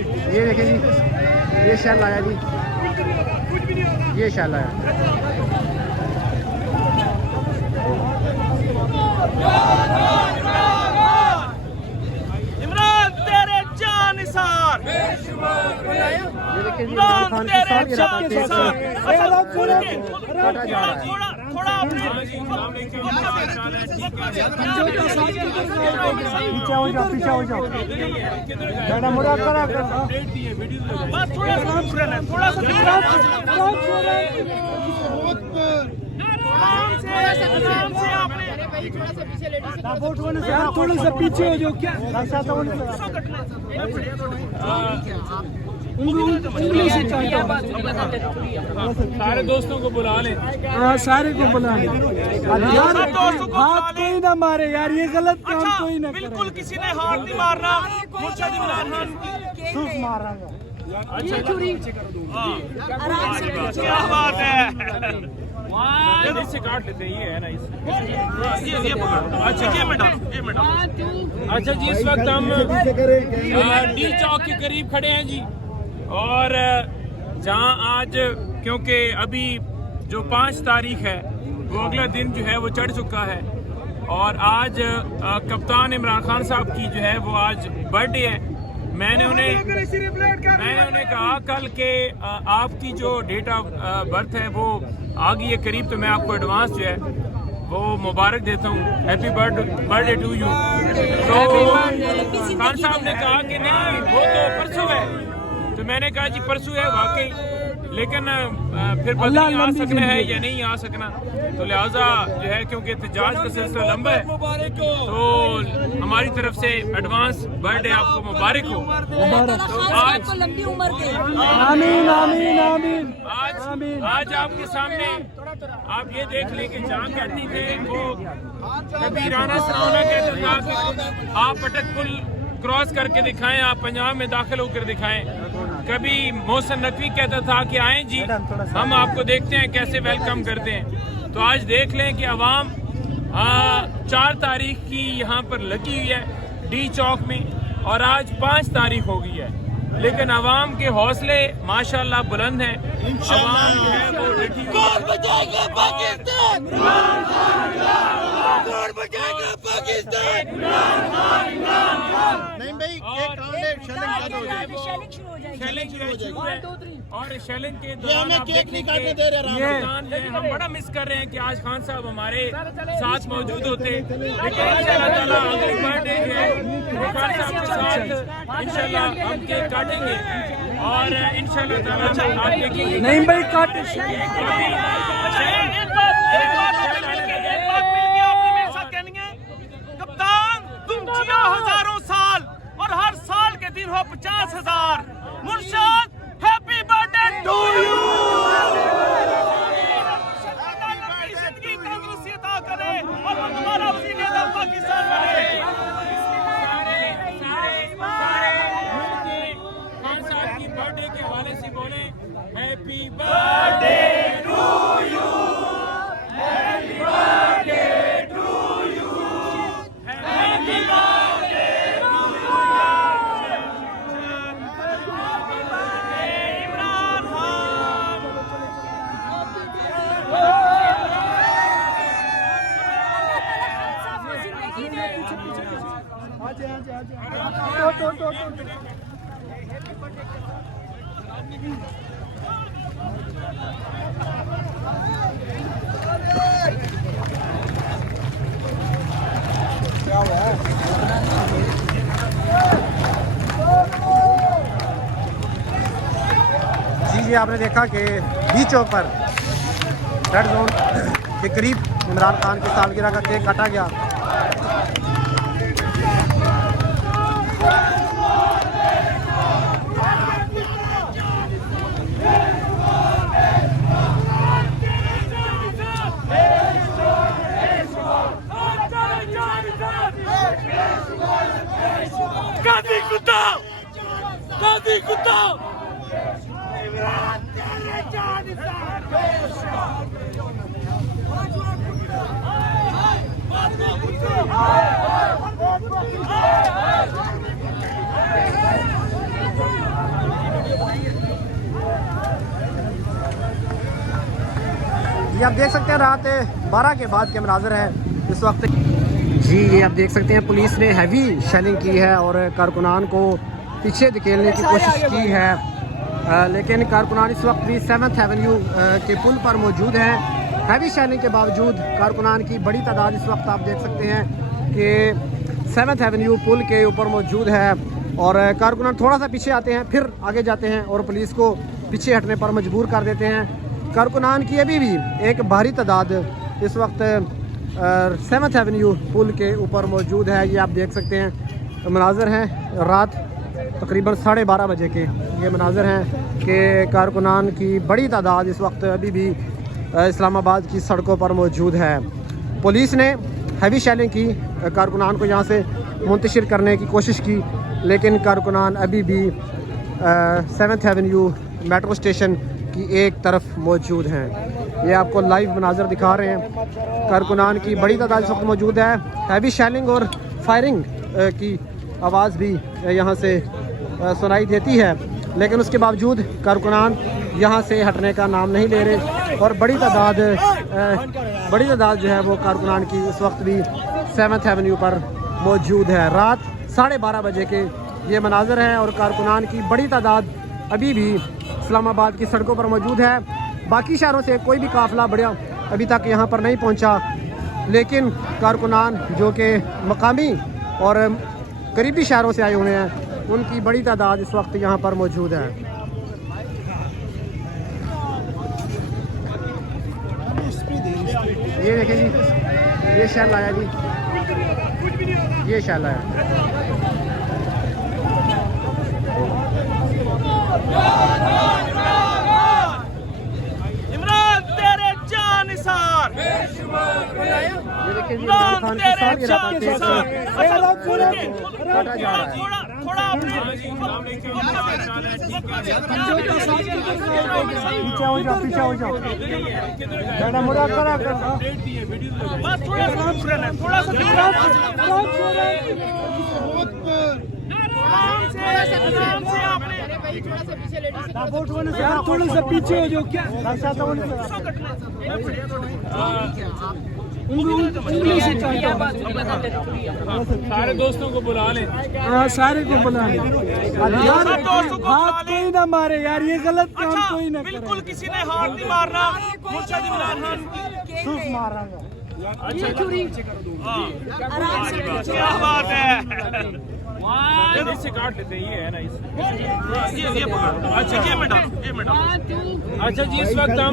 ये देखें जी, ये शेल आया जी, ये शेल आया। इमरान तेरे जानिसार, ये देखिए जी, इमरान खान के साथ ही रहता है। काटा जा रहा है। थोड़ा पीछे हो जाओ, पीछे हो जाओ। मैडम मुड़ा करा कर बस थोड़ा सा थोड़ा सा पीछे हो जाओ। क्या सारे दोस्तों को बुला ले। हाँ, सारे को बुला ले यार, हाथ कोई ना मारे यार, ये गलत काम कोई ना करे। बिल्कुल किसी ने हाथ नहीं मारना। मुर्शद इमरान खान सूफ मार रहा है। क्या बात है। इससे काट लेते हैं, ये है ना इस। ये पकड़। अच्छा ये मैडम। अच्छा जी, इस वक्त हम डी चौक के करीब खड़े हैं जी, और जहां आज क्योंकि अभी जो 5 तारीख है वो अगला दिन जो है वो चढ़ चुका है, और आज कप्तान इमरान खान साहब की जो है वो आज बर्थडे है। मैंने उन्हें कहा कल के आपकी जो डेट ऑफ बर्थ है वो आ गई है करीब, तो मैं आपको एडवांस जो है वो मुबारक देता हूँ, हैप्पी बर्थडे टू यू। तो खान साहब ने कहा कि नहीं वो तो परसों है, तो मैंने कहा जी परसों है वाकई, लेकिन फिर पता नहीं आ सकना है या नहीं आ सकना, तो लिहाजा जो है क्योंकि एहतजाज का सिलसिला लंबा है, तो हमारी तरफ से एडवांस बर्थडे आपको मुबारक हो। तो आज लंबी उम्र दे। आमीन आमीन आमीन। आज आपके सामने आप ये देख लें कि जहाँ कहती थे वो कभी राणा सरावना कहता था कि आप अटक पुल क्रॉस करके दिखाएं, आप पंजाब में दाखिल होकर दिखाएं। कभी मोहसिन नकवी कहता था कि आएं जी, हम आपको देखते हैं कैसे वेलकम करते हैं। तो आज देख लें कि अवाम 4 तारीख की यहाँ पर लगी हुई है डी चौक में, और आज 5 तारीख हो गई है, लेकिन अवाम के हौसले माशाल्लाह बुलंद हैं। अवाम जो है वो डटी हुई है। कौन बचाएगा पाकिस्तान? कौन बचाएगा पाकिस्तान? नहीं भाई, एक शेलिंग शुरू है, और शेलिंग के ये दौरान हमें आप केक नहीं काटने दे रहे। हम बड़ा मिस कर रहे हैं कि आज खान साहब हमारे साथ मौजूद होते, लेकिन इंशाल्लाह ताला अगली बर्थडे जो है वो खान साहब के साथ इंशाल्लाह हम केक काटेंगे, और इंशाल्लाह ताला आप देखेंगे। नहीं भाई काटे। एक बात मिल गया आपने मेरे साथ कहनी है, कप्तान तुम जियो हजारों साल और हर साल के दिन हो 50,000। मुर्शद हैप्पी बर्थडे टू यू। जिंदगी तंदुरुस्ती अता करे और वो तुम्हारा वज़ीर आज़म पाकिस्तान बने। खान साहब की बर्थडे के हवाले से बोले happy birthday to you, happy birthday to you, happy birthday to you. Imran Khan ji, आपने देखा कि डी चौक पर रेड जोन के करीब इमरान खान की सालगिरह का केक काटा गया। गांधी कुत्ता, गांधी कुत्ता। इमरान तेरे जानिसार। ये आप देख सकते हैं रात 12 के बाद के मनाजर हैं इस वक्त। जी ये आप देख सकते हैं पुलिस ने हैवी शेलिंग की है और कारकुनान को पीछे धकेलने की कोशिश की है, लेकिन कारकुनान इस वक्त भी 7th एवेन्यू के पुल पर मौजूद हैं। हैवी शेलिंग के बावजूद कारकुनान की बड़ी तादाद इस वक्त आप देख सकते हैं कि 7th एवेन्यू पुल के ऊपर मौजूद है और कारकुनान थोड़ा सा पीछे आते हैं फिर आगे जाते हैं और पुलिस को पीछे हटने पर मजबूर कर देते हैं। कारकुनान की अभी भी एक भारी तादाद इस वक्त 7th एवेन्यू पुल के ऊपर मौजूद है। ये आप देख सकते हैं मनाजर हैं रात तकरीबन 12:30 बजे के ये मनाजर हैं कि कारकुनान की बड़ी तादाद इस वक्त अभी भी इस्लामाबाद की सड़कों पर मौजूद है। पुलिस ने हैवी शेलिंग की, कारकुनान को यहाँ से मुंतशिर करने की कोशिश की, लेकिन कारकुनान अभी भी 7th एवेन्यू मेट्रो स्टेशन की एक तरफ मौजूद हैं। ये आपको लाइव मनाजर दिखा रहे हैं। कारकुनान की बड़ी तादाद इस वक्त मौजूद है। हैवी शेलिंग और फायरिंग की आवाज़ भी यहाँ से सुनाई देती है, लेकिन उसके बावजूद कारकुनान यहाँ से हटने का नाम नहीं ले रहे और बड़ी तादाद जो है वो कारकुनान की इस वक्त भी 7th एवेन्यू पर मौजूद है। रात 12:30 बजे के ये मनाजर हैं और कारकुनान की बड़ी तादाद अभी भी इस्लामाबाद की सड़कों पर मौजूद है। बाकी शहरों से कोई भी काफ़िला बढ़िया अभी तक यहाँ पर नहीं पहुँचा, लेकिन कारकुनान जो कि मकामी और करीबी शहरों से आए हुए हैं उनकी बड़ी तादाद इस वक्त यहाँ पर मौजूद है। ये देखें जी, ये शेल आया जी, ये शेल आया। इमरान तेरे जानिसार, ये देखिए जी इमरान खान की सालगिरह का केक काटा जा रहा है। थोड़ा पीछे हो जाओ, पीछे हो जाओ, मैडम मुड़ा करा कर बस थोड़ा सा पीछे हो जाओ। क्या सारे दोस्तों को बुला लें। हाँ सारे को बुला लें यार, हाथ कोई ना मारे यार, ये गलत काम कोई ना करे। बिल्कुल किसी ने हाथ नहीं मारना। मुर्शद इमरान खान सूस मार रहा है। क्या बात है। इससे काट लेते हैं, ये है ना ये पकड़। अच्छा ये में डालो, ये में डालो। अच्छा जी इस वक्त हम